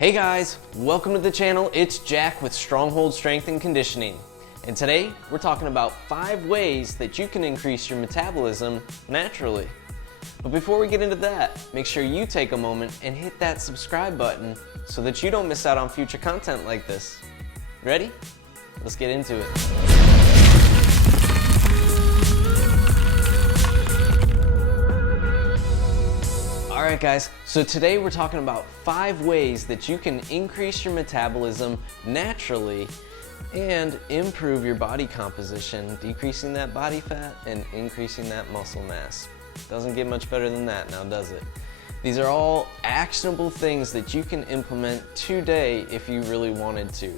Hey guys, welcome to the channel. It's Jack with Stronghold Strength and Conditioning. And today we're talking about 5 ways that you can increase your metabolism naturally. But before we get into that, make sure you take a moment and hit that subscribe button so that you don't miss out on future content like this. Ready? Let's get into it. Alright guys, so today we're talking about 5 ways that you can increase your metabolism naturally and improve your body composition, decreasing that body fat and increasing that muscle mass. Doesn't get much better than that now, does it? These are all actionable things that you can implement today if you really wanted to.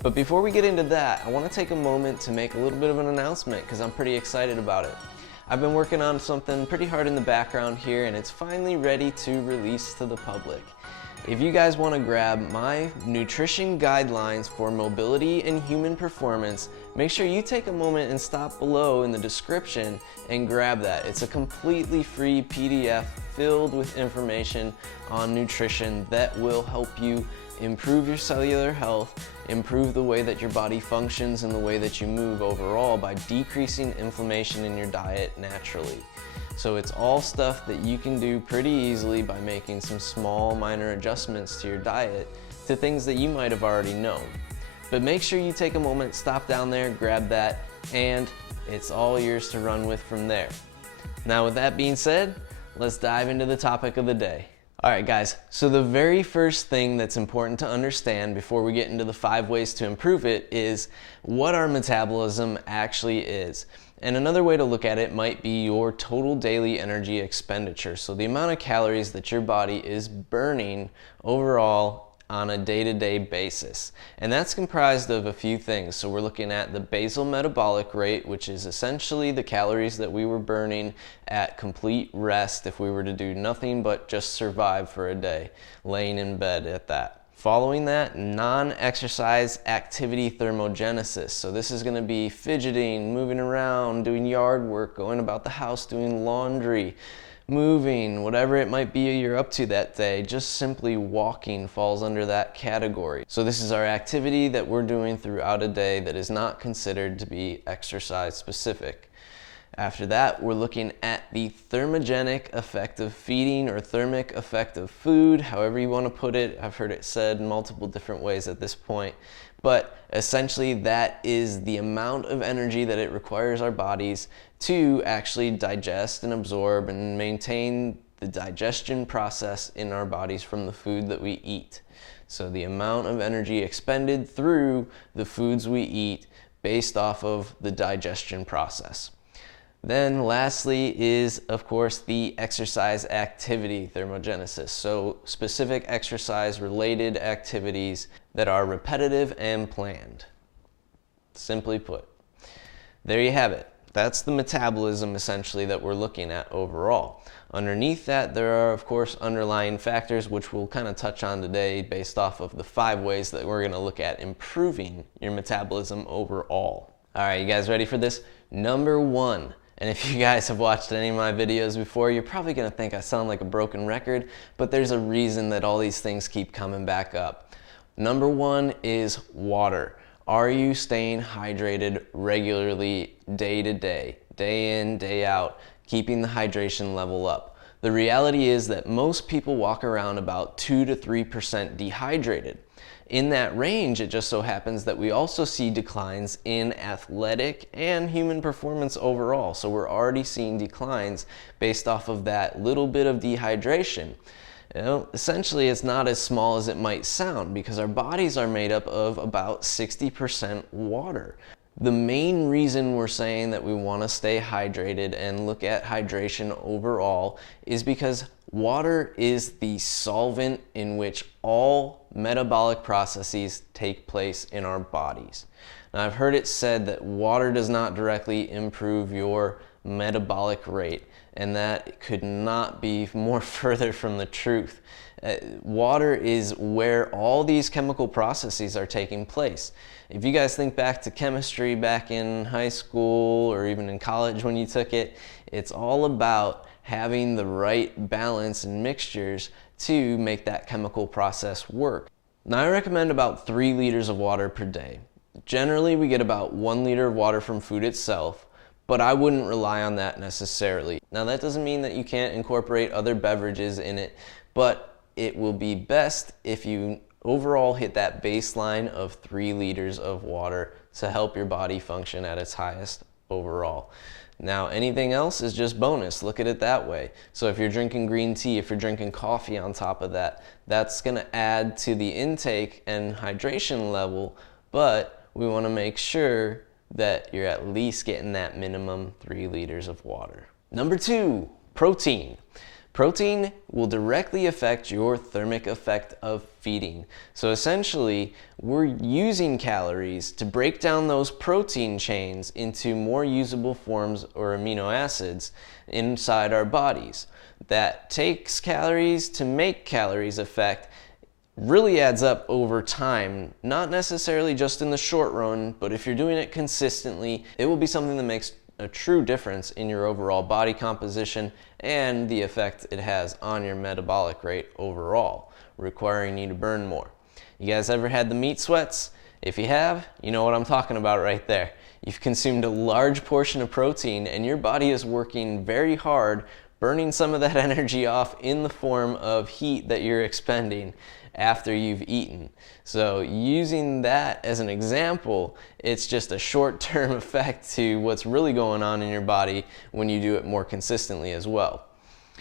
But before we get into that, I want to take a moment to make a little bit of an announcement because I'm pretty excited about it. I've been working on something pretty hard in the background here and it's finally ready to release to the public. If you guys want to grab my nutrition guidelines for mobility and human performance, make sure you take a moment and stop below in the description and grab that. It's a completely free PDF filled with information on nutrition that will help you improve your cellular health, improve the way that your body functions and the way that you move overall by decreasing inflammation in your diet naturally. So it's all stuff that you can do pretty easily by making some small minor adjustments to your diet to things that you might have already known. But make sure you take a moment, stop down there, grab that, and it's all yours to run with from there. Now with that being said, let's dive into the topic of the day. Alright guys, so the very first thing that's important to understand before we get into the 5 ways to improve it is what our metabolism actually is. And another way to look at it might be your total daily energy expenditure. So the amount of calories that your body is burning overall on a day-to-day basis. And that's comprised of a few things. So we're looking at the basal metabolic rate, which is essentially the calories that we were burning at complete rest if we were to do nothing but just survive for a day, laying in bed at that. Following that, non-exercise activity thermogenesis. So this is going to be fidgeting, moving around, doing yard work, going about the house, doing laundry, moving, whatever it might be you're up to that day. Just simply walking falls under that category. So this is our activity that we're doing throughout a day that is not considered to be exercise specific. After that, we're looking at the thermogenic effect of feeding or thermic effect of food, however you want to put it. I've heard it said multiple different ways at this point. But essentially that is the amount of energy that it requires our bodies to actually digest and absorb and maintain the digestion process in our bodies from the food that we eat. So the amount of energy expended through the foods we eat based off of the digestion process. Then lastly is, of course, the exercise activity thermogenesis. So specific exercise related activities that are repetitive and planned. Simply put. There you have it. That's the metabolism essentially that we're looking at overall. Underneath that, there are, of course, underlying factors which we'll kind of touch on today based off of the 5 ways that we're going to look at improving your metabolism overall. All right, you guys ready for this? Number 1. And if you guys have watched any of my videos before, you're probably going to think I sound like a broken record, but there's a reason that all these things keep coming back up. Number 1 is water. Are you staying hydrated regularly day to day in, day out, keeping the hydration level up? The reality is that most people walk around about 2 to 3% dehydrated. In that range, it just so happens that we also see declines in athletic and human performance overall. So we're already seeing declines based off of that little bit of dehydration. You know, essentially, it's not as small as it might sound because our bodies are made up of about 60% water. The main reason we're saying that we want to stay hydrated and look at hydration overall is because water is the solvent in which all metabolic processes take place in our bodies. Now, I've heard it said that water does not directly improve your metabolic rate, and that could not be more further from the truth. Water is where all these chemical processes are taking place. If you guys think back to chemistry back in high school or even in college when you took it, it's all about having the right balance and mixtures to make that chemical process work. Now I recommend about 3 liters of water per day. Generally we get about 1 liter of water from food itself, but I wouldn't rely on that necessarily. Now that doesn't mean that you can't incorporate other beverages in it, but it will be best if you overall hit that baseline of 3 liters of water to help your body function at its highest overall. Now anything else is just bonus, look at it that way. So if you're drinking green tea, if you're drinking coffee on top of that, that's gonna add to the intake and hydration level, but we wanna make sure that you're at least getting that minimum 3 liters of water. Number 2, protein. Protein will directly affect your thermic effect of feeding. So essentially, we're using calories to break down those protein chains into more usable forms or amino acids inside our bodies. That takes calories to make calories effect really adds up over time, not necessarily just in the short run, but if you're doing it consistently, it will be something that makes a true difference in your overall body composition and the effect it has on your metabolic rate overall, requiring you to burn more. You guys ever had the meat sweats? If you have, you know what I'm talking about right there. You've consumed a large portion of protein and your body is working very hard, burning some of that energy off in the form of heat that you're expending after you've eaten. So using that as an example, it's just a short-term effect to what's really going on in your body when you do it more consistently as well.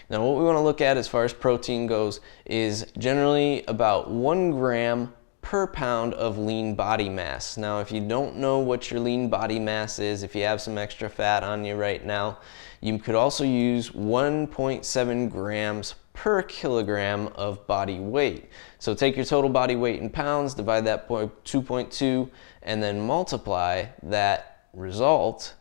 Now what we want to look at as far as protein goes is generally about 1 gram per pound of lean body mass. Now if you don't know what your lean body mass is, if you have some extra fat on you right now, you could also use 1.7 grams per kilogram of body weight. So take your total body weight in pounds, divide that by 2.2, and then multiply that result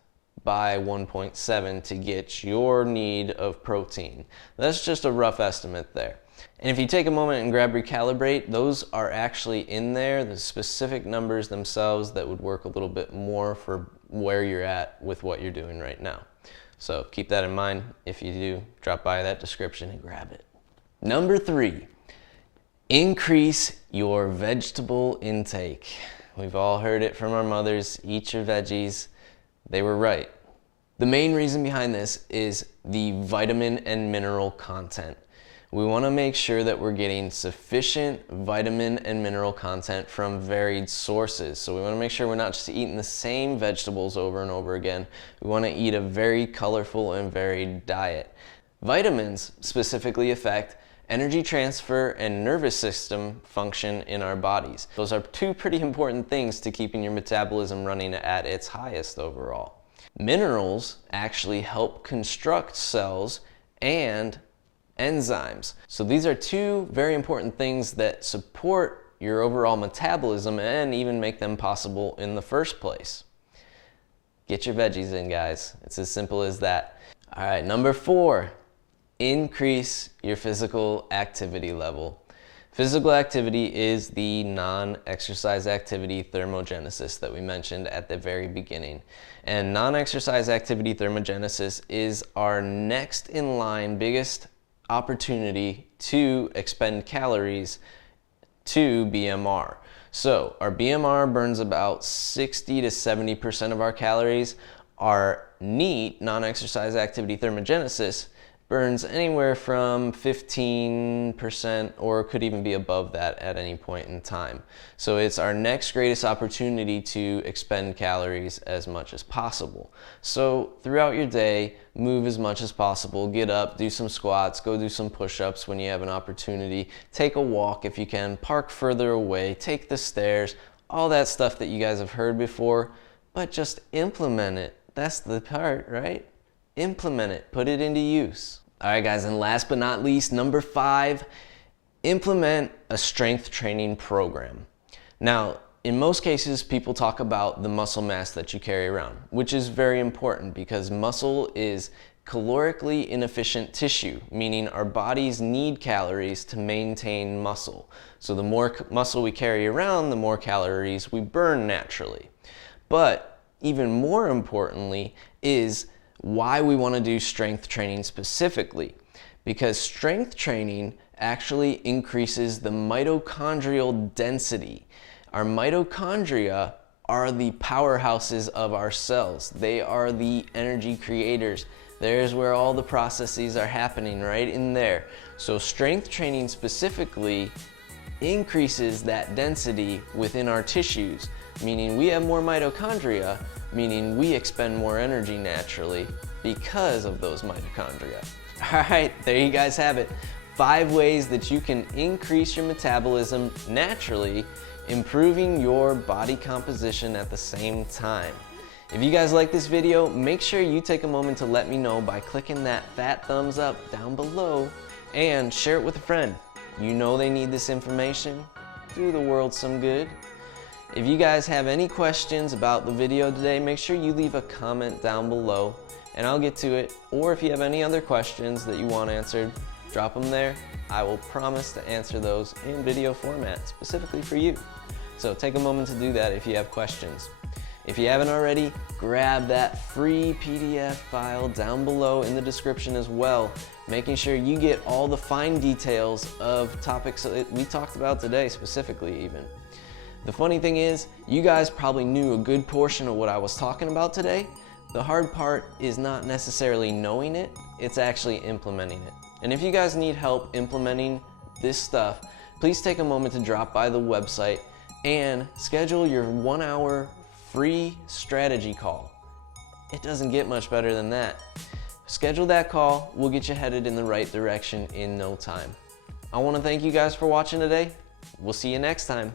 by 1.7 to get your need of protein. That's just a rough estimate there. And if you take a moment and grab Recalibrate, those are actually in there, the specific numbers themselves that would work a little bit more for where you're at with what you're doing right now. So keep that in mind. If you do, drop by that description and grab it. Number 3, increase your vegetable intake. We've all heard it from our mothers, eat your veggies. They were right. The main reason behind this is the vitamin and mineral content. We want to make sure that we're getting sufficient vitamin and mineral content from varied sources. So we want to make sure we're not just eating the same vegetables over and over again. We want to eat a very colorful and varied diet. Vitamins specifically affect energy transfer and nervous system function in our bodies. Those are 2 pretty important things to keeping your metabolism running at its highest overall. Minerals actually help construct cells and enzymes. So these are 2 very important things that support your overall metabolism and even make them possible in the first place. Get your veggies in, guys. It's as simple as that. All right, number 4, increase your physical activity level. Physical activity is the non-exercise activity thermogenesis that we mentioned at the very beginning. And non-exercise activity thermogenesis is our next in line biggest opportunity to expend calories to BMR. So our BMR burns about 60 to 70% of our calories. Our NEAT, non-exercise activity thermogenesis, burns anywhere from 15% or could even be above that at any point in time. So it's our next greatest opportunity to expend calories as much as possible. So throughout your day, move as much as possible, get up, do some squats, go do some push-ups when you have an opportunity, take a walk if you can, park further away, take the stairs, all that stuff that you guys have heard before, but just implement it. That's the part, right? Implement it, put it into use. All right, guys, and last but not least, number 5, implement a strength training program. Now, in most cases, people talk about the muscle mass that you carry around, which is very important because muscle is calorically inefficient tissue, meaning our bodies need calories to maintain muscle. So the more muscle we carry around, the more calories we burn naturally. But even more importantly is why we want to do strength training specifically. Because strength training actually increases the mitochondrial density. Our mitochondria are the powerhouses of our cells. They are the energy creators. There's where all the processes are happening, right in there. So strength training specifically increases that density within our tissues, meaning we have more mitochondria, meaning we expend more energy naturally because of those mitochondria. All right, there you guys have it. 5 ways that you can increase your metabolism naturally, improving your body composition at the same time. If you guys like this video, make sure you take a moment to let me know by clicking that fat thumbs up down below and share it with a friend. You know they need this information. Do the world some good. If you guys have any questions about the video today, make sure you leave a comment down below and I'll get to it. Or if you have any other questions that you want answered, drop them there. I will promise to answer those in video format specifically for you. So take a moment to do that if you have questions. If you haven't already, grab that free PDF file down below in the description as well, making sure you get all the fine details of topics that we talked about today specifically even. The funny thing is, you guys probably knew a good portion of what I was talking about today. The hard part is not necessarily knowing it, it's actually implementing it. And if you guys need help implementing this stuff, please take a moment to drop by the website and schedule your 1-hour free strategy call. It doesn't get much better than that. Schedule that call, we'll get you headed in the right direction in no time. I want to thank you guys for watching today. We'll see you next time.